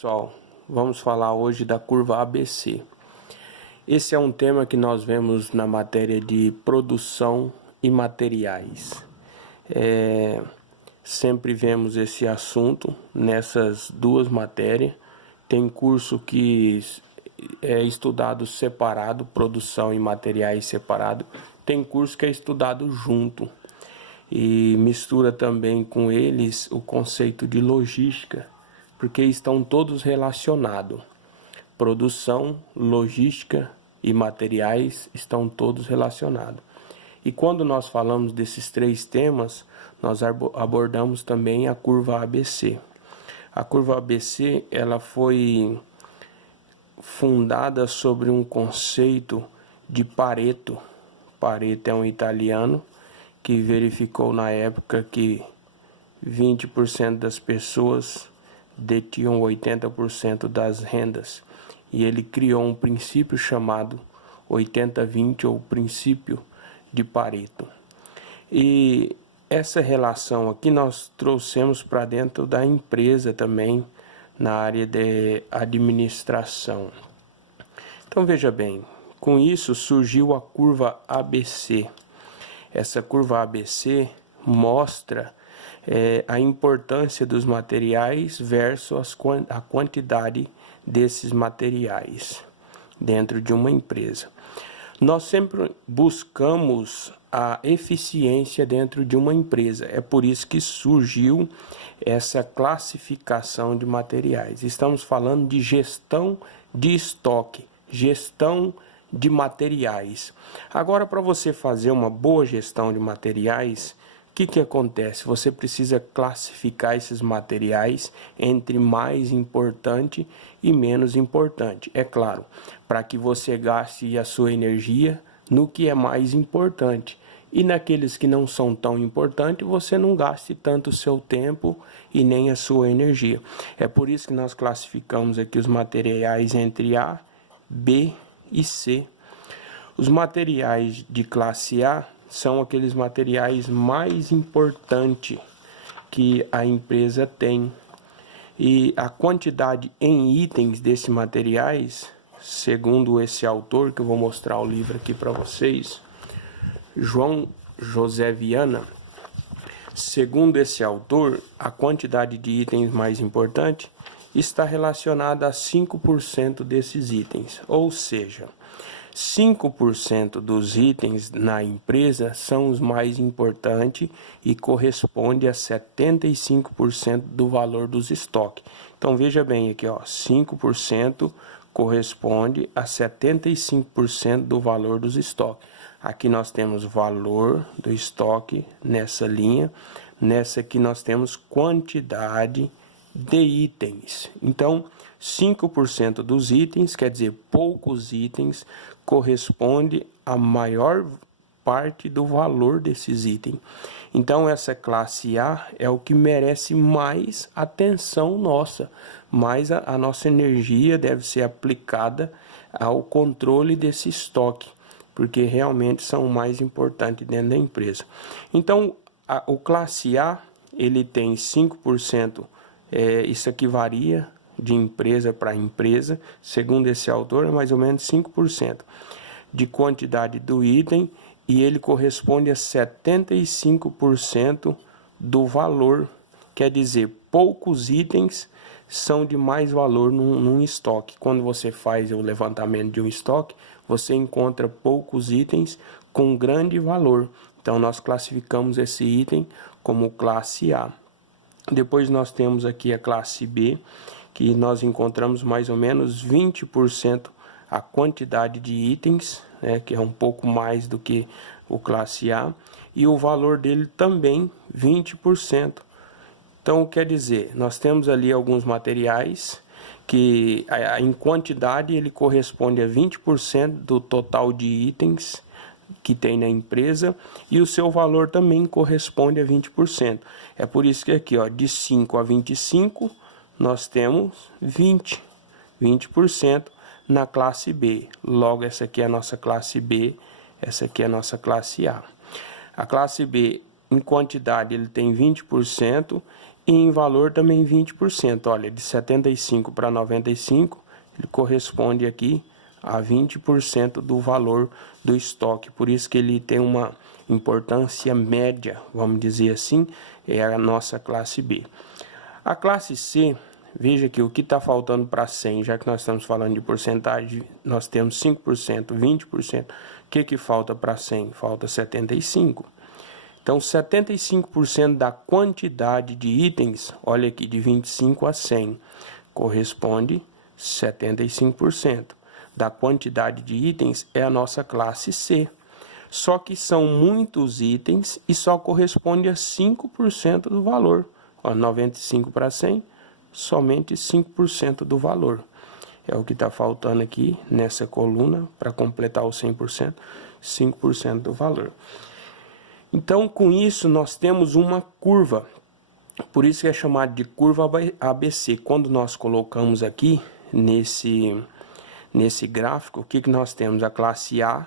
Pessoal, vamos falar hoje da curva ABC. Esse é um tema que nós vemos na matéria de produção e materiais. Sempre vemos esse assunto nessas duas matérias. Tem curso que é estudado separado, produção e materiais separado. Tem curso que é estudado junto. E mistura também com eles o conceito de logística, porque estão todos relacionados. Produção, logística e materiais estão todos relacionados. E quando nós falamos desses três temas, nós abordamos também a curva ABC. A curva ABC ela foi fundada sobre um conceito de Pareto. Pareto é um italiano que verificou na época que 20% das pessoas detinham 80% das rendas. E ele criou um princípio chamado 80-20 ou princípio de Pareto. E essa relação aqui nós trouxemos para dentro da empresa também, na área de administração. Então veja bem, com isso surgiu a curva ABC. Essa curva ABC mostra a importância dos materiais versus a quantidade desses materiais dentro de uma empresa. Nós sempre buscamos a eficiência dentro de uma empresa. É por isso que surgiu essa classificação de materiais. Estamos falando de gestão de estoque, gestão de materiais. Agora, para você fazer uma boa gestão de materiais, o que acontece? Você precisa classificar esses materiais entre mais importante e menos importante. É claro, para que você gaste a sua energia no que é mais importante. E naqueles que não são tão importantes, você não gaste tanto o seu tempo e nem a sua energia. É por isso que nós classificamos aqui os materiais entre A, B e C. Os materiais de classe A são aqueles materiais mais importantes que a empresa tem. E a quantidade em itens desses materiais, segundo esse autor, que eu vou mostrar o livro aqui para vocês, João José Viana, segundo esse autor, a quantidade de itens mais importante está relacionada a 5% desses itens, ou seja, 5% dos itens na empresa são os mais importantes e corresponde a 75% do valor dos estoques. Então veja bem aqui, ó, 5% corresponde a 75% do valor dos estoques. Aqui nós temos valor do estoque nessa linha, nessa aqui nós temos quantidade de itens. Então, 5% dos itens, quer dizer, poucos itens, corresponde à maior parte do valor desses itens. Então, essa classe A é o que merece mais atenção nossa, mais a nossa energia deve ser aplicada ao controle desse estoque, porque realmente são o mais importante dentro da empresa. Então, o classe A, ele tem 5%, isso aqui varia de empresa para empresa, segundo esse autor, é mais ou menos 5% de quantidade do item, e ele corresponde a 75% do valor, quer dizer, poucos itens são de mais valor num estoque. Quando você faz o levantamento de um estoque, você encontra poucos itens com grande valor. Então, nós classificamos esse item como classe A. Depois nós temos aqui a classe B, que nós encontramos mais ou menos 20% a quantidade de itens, que é um pouco mais do que o classe A, e o valor dele também 20%. Então, quer dizer, nós temos ali alguns materiais que em quantidade ele corresponde a 20% do total de itens que tem na empresa, e o seu valor também corresponde a 20%. É por isso que aqui, ó, de 5 a 25, nós temos 20% na classe B. Logo, essa aqui é a nossa classe B, essa aqui é a nossa classe A. A classe B, em quantidade, ele tem 20%, e em valor também 20%. Olha, de 75 para 95, ele corresponde aqui a 20% do valor do estoque. Por isso que ele tem uma importância média, vamos dizer assim, é a nossa classe B. A classe C, veja que o que está faltando para 100, já que nós estamos falando de porcentagem, nós temos 5%, 20%. O que falta para 100? Falta 75%. Então, 75% da quantidade de itens, olha aqui, de 25 a 100, corresponde 75%. Da quantidade de itens é a nossa classe C. Só que são muitos itens e só corresponde a 5% do valor. Ó, 95 para 100, somente 5% do valor. É o que está faltando aqui nessa coluna para completar o 100%, 5% do valor. Então, com isso, nós temos uma curva. Por isso que é chamado de curva ABC. Quando nós colocamos aqui nesse gráfico, o que nós temos? A classe A,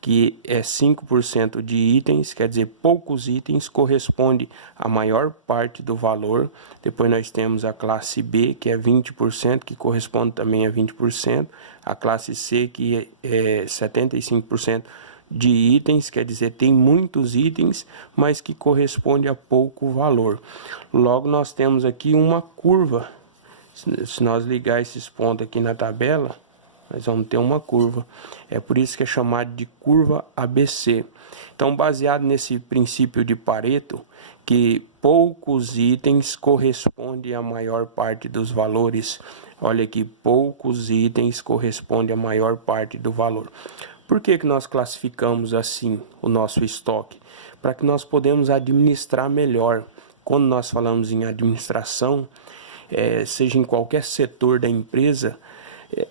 que é 5% de itens, quer dizer, poucos itens, corresponde à maior parte do valor. Depois nós temos a classe B, que é 20%, que corresponde também a 20%. A classe C, que é 75% de itens, quer dizer, tem muitos itens, mas que corresponde a pouco valor. Logo, nós temos aqui uma curva. Se nós ligar esses pontos aqui na tabela, nós vamos ter uma curva. É por isso que é chamado de curva ABC. Então, baseado nesse princípio de Pareto, que poucos itens correspondem à maior parte dos valores. Olha aqui, poucos itens correspondem à maior parte do valor. Por que nós classificamos assim o nosso estoque? Para que nós podemos administrar melhor. Quando nós falamos em administração, seja em qualquer setor da empresa,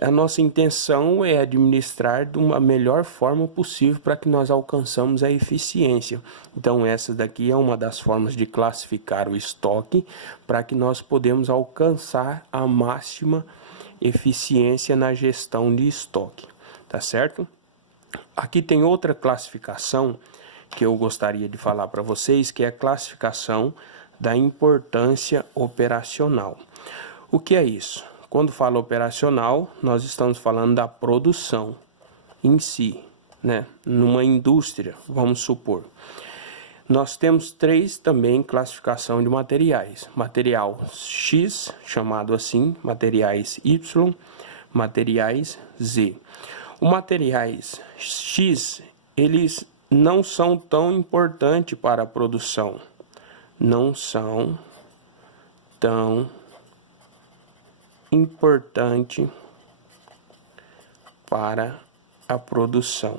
a nossa intenção é administrar de uma melhor forma possível para que nós alcançamos a eficiência. Então, essa daqui é uma das formas de classificar o estoque para que nós podemos alcançar a máxima eficiência na gestão de estoque. Tá certo? Aqui tem outra classificação que eu gostaria de falar para vocês, que é a classificação da importância operacional. O que é isso? Quando fala operacional, nós estamos falando da produção em si, né? Numa indústria, vamos supor. Nós temos três também classificação de materiais. Material X, chamado assim, materiais Y, materiais Z. Os materiais X, eles não são tão importantes para a produção. Não são tão importante para a produção.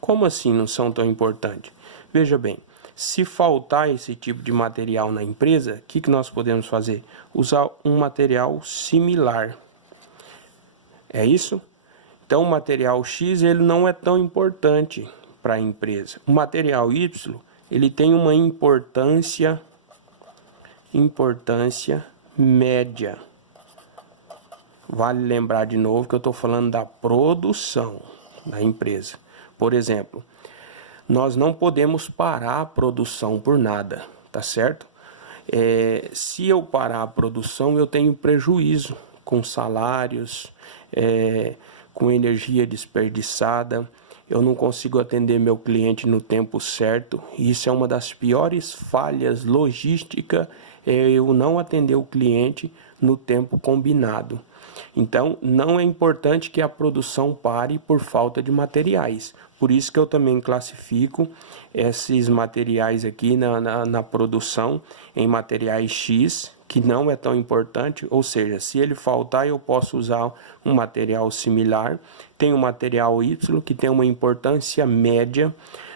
Como assim não são tão importantes? Veja bem, se faltar esse tipo de material na empresa, o que nós podemos fazer? Usar um material similar. É isso? Então, o material X ele não é tão importante para a empresa. O material Y ele tem uma importância média. Vale lembrar de novo que eu estou falando da produção da empresa. Por exemplo, nós não podemos parar a produção por nada, tá certo? Se eu parar a produção, eu tenho prejuízo com salários, com energia desperdiçada, eu não consigo atender meu cliente no tempo certo. Isso é uma das piores falhas logísticas, eu não atender o cliente no tempo combinado. Então, não é importante que a produção pare por falta de materiais. Por isso que eu também classifico esses materiais aqui na produção em materiais X, que não é tão importante, ou seja, se ele faltar eu posso usar um material similar. Tem o material Y que tem uma importância média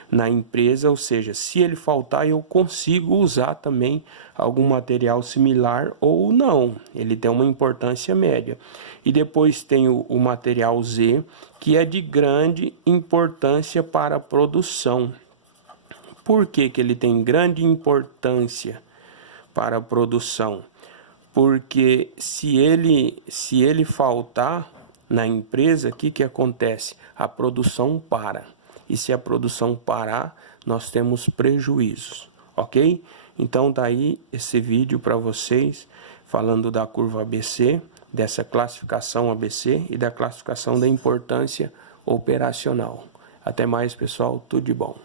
na empresa, ou seja, se ele faltar eu consigo usar também algum material similar ou não, ele tem uma importância média. E depois tem o material Z, que é de grande importância para a produção. Por que ele tem grande importância para a produção? Porque se ele faltar na empresa, o que acontece? A produção para. E se a produção parar, nós temos prejuízos, ok? Então tá aí esse vídeo para vocês falando da curva ABC, dessa classificação ABC e da classificação da importância operacional. Até mais, pessoal, tudo de bom.